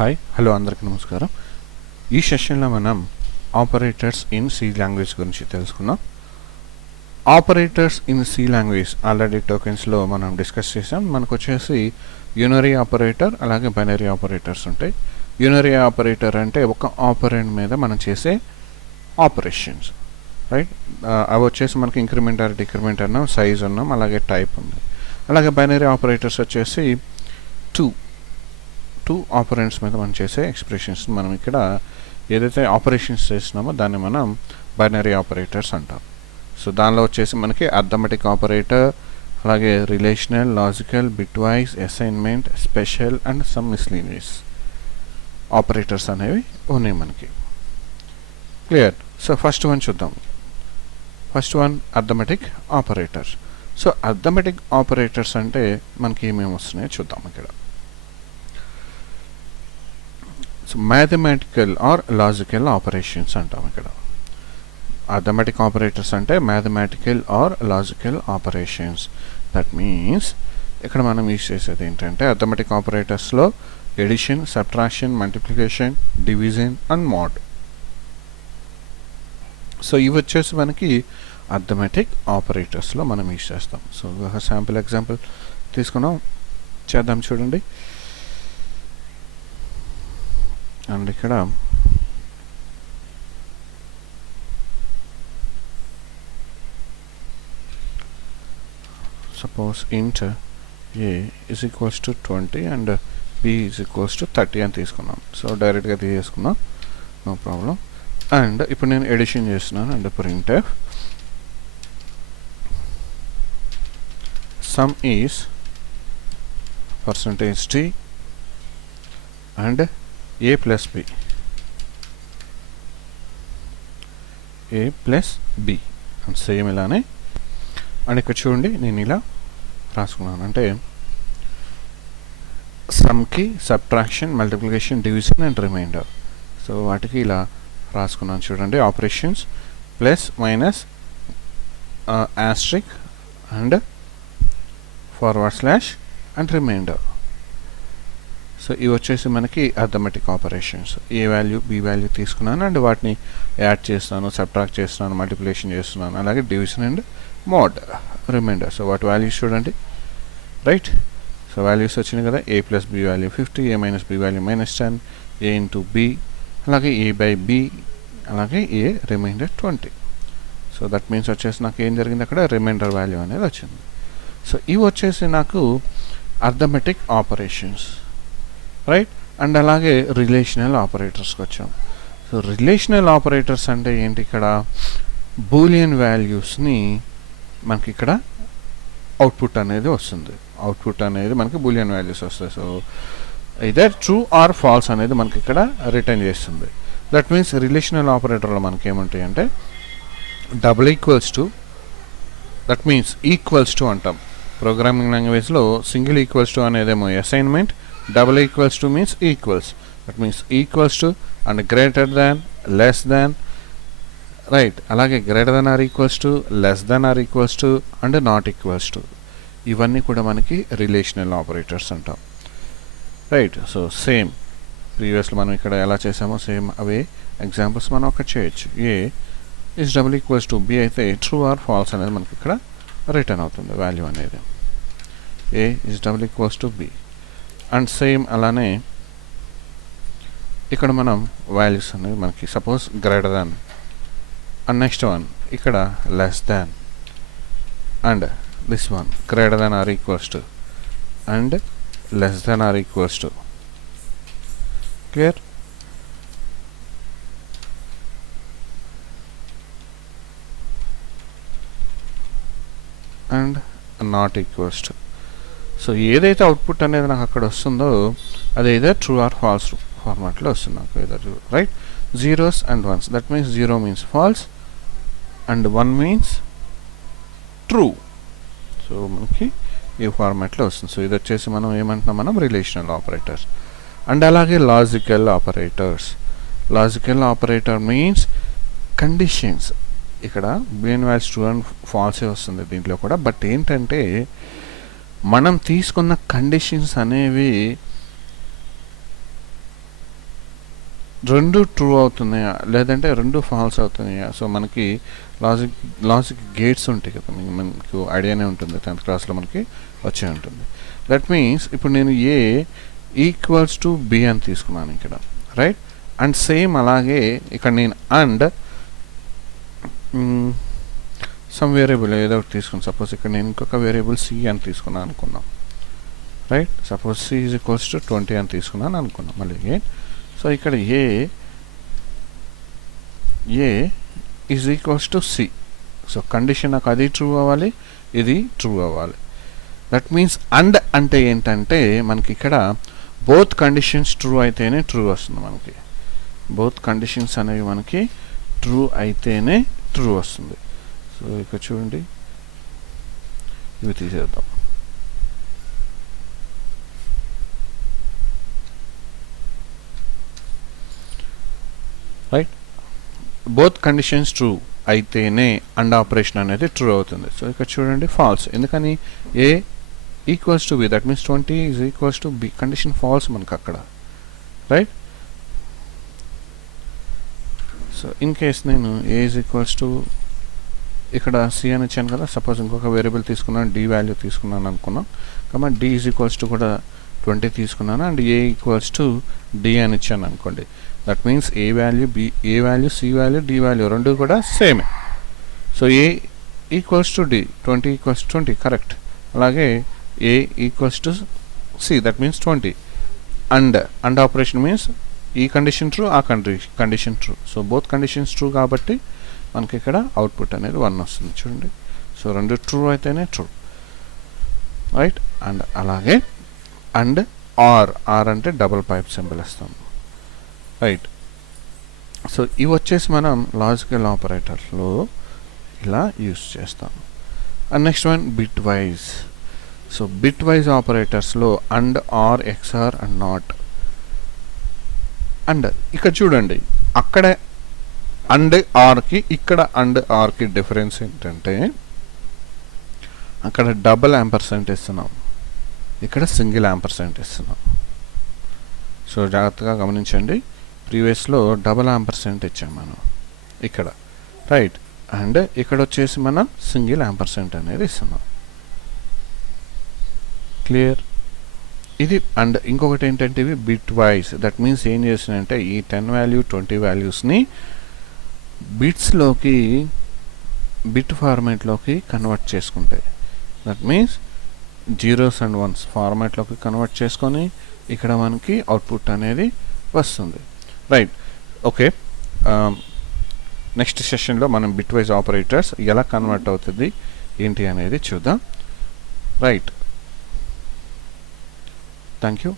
Hi hello అందరికీ నమస్కారం. ఈ సెషన్లో మనం ఆపరేటర్స్ ఇన్ సి లాంగ్వేజ్ గురించి తెలుసుకుందాం. Operators in C language already టోకెన్స్లో మనం డిస్కస్ చేసాం. మనకు వచ్చేసి యూనరీ ఆపరేటర్ అలాగే బైనరీ ఆపరేటర్స్ ఉంటాయి. యూనరీ ఆపరేటర్ అంటే ఒక ఆపరెంట్ మీద మనం చేసే ఆపరేషన్స్, రైట్. అవి వచ్చేసి మనకి ఇంక్రిమెంట్ ఆర్ డిక్రిమెంట్ అన్నాం, సైజ్ అన్నాం, అలాగే టైప్ ఉంది. అలాగే బైనరీ ఆపరేటర్స్ వచ్చేసి టూ ఆపరెంట్స్ మీద మనం చేసే ఎక్స్ప్రెషన్స్. మనం ఇక్కడ ఏదైతే ఆపరేషన్స్ చేస్తున్నామో దాన్ని మనం బైనరీ ఆపరేటర్స్ అంటాం. సో దానిలో వచ్చేసి మనకి అర్థమెటిక్ ఆపరేటర్, అలాగే relational, logical, bitwise, assignment, special and some miscellaneous operators అనేవి ఉన్నాయి మనకి. క్లియర్. సో ఫస్ట్ వన్ చూద్దాం. First one arithmetic operators. So arithmetic operators అంటే మనకి ఏమేమి వస్తున్నాయో చూద్దాం ఇక్కడ. So mathematical or logical operations అంటాం ఇక్కడ. అర్థమెటిక్ ఆపరేటర్స్ అంటే mathematical or logical operations. That means ఇక్కడ మనం యూజ్ చేసేది ఏంటంటే అర్థమెటిక్ ఆపరేటర్స్లో addition, subtraction, multiplication, division and mod. So ఇవి వచ్చేసి మనకి అర్థమెటిక్ ఆపరేటర్స్లో మనం యూజ్ చేస్తాం. సో ఒక శాంపుల్ ఎగ్జాంపుల్ తీసుకున్నాం, చేద్దాం చూడండి. అండ్ ఇక్కడ suppose int a is equals to 20 and b is equals to 30 అని తీసుకున్నాం. సో డైరెక్ట్గా తీసేసుకున్నాం, నో ప్రాబ్లం. అండ్ ఇప్పుడు నేను ఎడిషన్ చేస్తున్నాను. And printf sum is %t and a plus b, a plus b and same ఇలానే. And ఇక్కడ చూడండి నేను ఇలా రాసుకున్నాను, అంటే సమ్కి subtraction, multiplication, division and reminder. So వాటికి ఇలా రాసుకున్నాను చూడండి. Operations plus minus asterisk and forward slash and reminder. So ఇవి వచ్చేసి మనకి arithmetic operations. A value b value తీసుకున్నాను అండ్ వాటిని యాడ్ చేస్తున్నాను, సబ్ట్రాక్ట్ చేస్తున్నాను, మల్టిప్లికేషన్ చేస్తున్నాను, అలాగే division and mod, reminder. So వాటి వాల్యూస్ చూడండి, రైట్. సో వాల్యూస్ వచ్చినాయి కదా. ఏ ప్లస్ బి వాల్యూ 50, ఏ మైనస్ బి వాల్యూ -10, ఏ ఇంటూ బి, అలాగే ఏ బై బి, అలాగే ఏ రిమైండర్ 20. సో దట్ మీన్స్ వచ్చేసి నాకు ఏం జరిగింది అక్కడ, రిమైండర్ వాల్యూ అనేది వచ్చింది. సో ఇవి వచ్చేసి నాకు అర్థమెటిక్ ఆపరేషన్స్, రైట్. అండ్ అలాగే రిలేషనల్ ఆపరేటర్స్కి వచ్చాం. సో రిలేషనల్ ఆపరేటర్స్ అంటే ఏంటి, ఇక్కడ బూలియన్ వాల్యూస్ని మనకి ఇక్కడ అవుట్పుట్ అనేది వస్తుంది. అవుట్పుట్ అనేది మనకి బూలియన్ వాల్యూస్ వస్తాయి. So either true or false అనేది మనకి ఇక్కడ రిటర్న్ చేస్తుంది. దట్ మీన్స్ రిలేషనల్ ఆపరేటర్లో మనకి ఏముంటాయి అంటే double equals to, that means equals to అంటాం. ప్రోగ్రామింగ్ లాంగ్వేజ్లో సింగిల్ ఈక్వల్స్ టు అనేదేమో assignment, double equals to means equals. That means equals to and greater than, less than, right. అలాగే greater than or equals to, less than or equals to and not equals to. ఇవన్నీ కూడా మనకి relational operators అంటాం, right. So same ప్రీవియస్లో మనం ఇక్కడ ఎలా చేసామో same అవే examples మనం ఒకటి చేయొచ్చు. A is double equals to b అయితే ట్రూ ఆర్ ఫాల్స్ అనేది మనకి ఇక్కడ రిటర్న్ అవుతుంది వాల్యూ అనేది. A is double equals to b. And same అలానే ఇక్కడ మనం వాల్యూస్ అనేది మనకి suppose greater than, and next one ఇక్కడ less than, and this one greater than or equals to and less than or equals to. Clear. And not equals to. So ఏదైతే output అనేది నాకు అక్కడ వస్తుందో అది ఏదో ట్రూ ఆర్ ఫాల్స్ ఫార్మాట్లో వస్తుంది నాకు, ఏదో right. Zeros and ones, that means 0 means false and 1 means true. So మనకి ఈ ఫార్మాట్లో వస్తుంది. సో ఇది వచ్చేసి మనం ఏమంటున్నాం, మనం రిలేషనల్ ఆపరేటర్స్. అండ్ అలాగే logical operators. Logical operator means conditions. ఇక్కడ బూలియన్ వాల్యూస్ ట్రూ అండ్ ఫాల్సే వస్తుంది దీంట్లో కూడా. బట్ ఏంటంటే మనం తీసుకున్న కండిషన్స్ అనేవి రెండు ట్రూ అవుతున్నాయా లేదంటే రెండు ఫాల్స్ అవుతున్నాయా. సో మనకి లాజిక్ గేట్స్ ఉంటాయి కదా, మనకు ఐడియానే ఉంటుంది, 10th క్లాస్లో మనకి వచ్చే ఉంటుంది. దట్ మీన్స్ ఇప్పుడు నేను ఏ ఈక్వల్స్ టు బి అని తీసుకున్నాను ఇక్కడ, రైట్. అండ్ సేమ్ అలాగే ఇక్కడ నేను అండ్ సమ్ వేరియబుల్ ఏదో ఒకటి తీసుకున్నాను. సపోజ్ ఇక్కడ నేను ఇంకొక వేరియబుల్ సి అని తీసుకున్నాను అనుకున్నాం, right. Suppose C is equals to 20 అని తీసుకున్నాను అనుకున్నాం మళ్ళీ. సో ఇక్కడ a is equals to C. So condition నాకు అది ట్రూ అవ్వాలి, ఇది ట్రూ అవ్వాలి. దట్ మీన్స్ అండ్ అంటే ఏంటంటే మనకి ఇక్కడ బోత్ కండిషన్స్ ట్రూ అయితేనే ట్రూ వస్తుంది మనకి. బోత్ కండిషన్స్ అనేవి మనకి ట్రూ అయితేనే ట్రూ వస్తుంది. సో ఇక్కడ చూడండి, ఇవి తీసేద్దాం. రైట్, బోత్ కండిషన్స్ ట్రూ అయితేనే అండ్ ఆపరేషన్ అనేది ట్రూ అవుతుంది. సో ఇక్కడ చూడండి ఫాల్స్, ఎందుకని a equals to b, that means 20 is equals to b, condition false మనకు అక్కడ, రైట్. సో ఇన్ కేస్ నేను ఏ ఈజ్ ఈక్వల్స్ టు ఇక్కడ సి అని ఇచ్చాను కదా, సపోజ్ ఇంకొక వేరియబుల్ తీసుకున్నాను, డి వాల్యూ తీసుకున్నాను అనుకున్నాం, కాబట్టి డి ఈజ్ ఈక్వల్స్ టు కూడా 20 తీసుకున్నాను, and a equals to d అని ఇచ్చాను అనుకోండి. That means a value a value C value d value రెండు కూడా సేమే. So a equals to d, 20 equals 20 correct. అలాగే a equals to C, that means 20. And operation means ఈ condition true, ఆ condition true. So both conditions true కాబట్టి మనకి ఇక్కడ output అనేది 1 వస్తుంది చూడండి. సో రెండు ట్రూ అయితేనే ట్రూ, రైట్. అండ్ అలాగే అండ్ ఆర్ అంటే డబుల్ పైప్ సింబల్ ఇస్తాం, రైట్. సో ఇవి వచ్చేసి మనం లాజికల్ ఆపరేటర్లో ఇలా యూస్ చేస్తాం. And next one bitwise. So bitwise ఆపరేటర్స్లో and or, XOR and not. And ఇక్కడ చూడండి, అక్కడ అండ్ ఆర్కి ఇక్కడ అండ్ ఆర్కి డిఫరెన్స్ ఏంటంటే అక్కడ డబుల్ యాంపర్సెంట్ ఇస్తున్నాం, ఇక్కడ సింగిల్ యాంపర్సెంట్ ఇస్తున్నాం. సో జాగ్రత్తగా గమనించండి, ప్రీవియస్లో డబుల్ యాంపర్సెంట్ ఇచ్చాం మనం ఇక్కడ, రైట్. అండ్ ఇక్కడ వచ్చేసి మనం సింగిల్ యాంపర్సెంట్ అనేది ఇస్తున్నాం. క్లియర్ ఇది. అండ్ ఇంకొకటి ఏంటంటే ఇవి బిట్ వైజ్. దట్ మీన్స్ ఏం చేస్తున్నాయంటే ఈ 10 వాల్యూ 20 వాల్యూస్ని బిట్స్లోకి, బిట్ ఫార్మాట్లోకి కన్వర్ట్ చేసుకుంటాయి. That means zeros and ones ఫార్మాట్లోకి కన్వర్ట్ చేసుకొని ఇక్కడ మనకి అవుట్పుట్ అనేది వస్తుంది, రైట్. ఓకే, నెక్స్ట్ సెషన్లో మనం బిట్ వైజ్ ఆపరేటర్స్ ఎలా కన్వర్ట్ అవుతుంది ఏంటి అనేది చూద్దాం, రైట్. Thank you.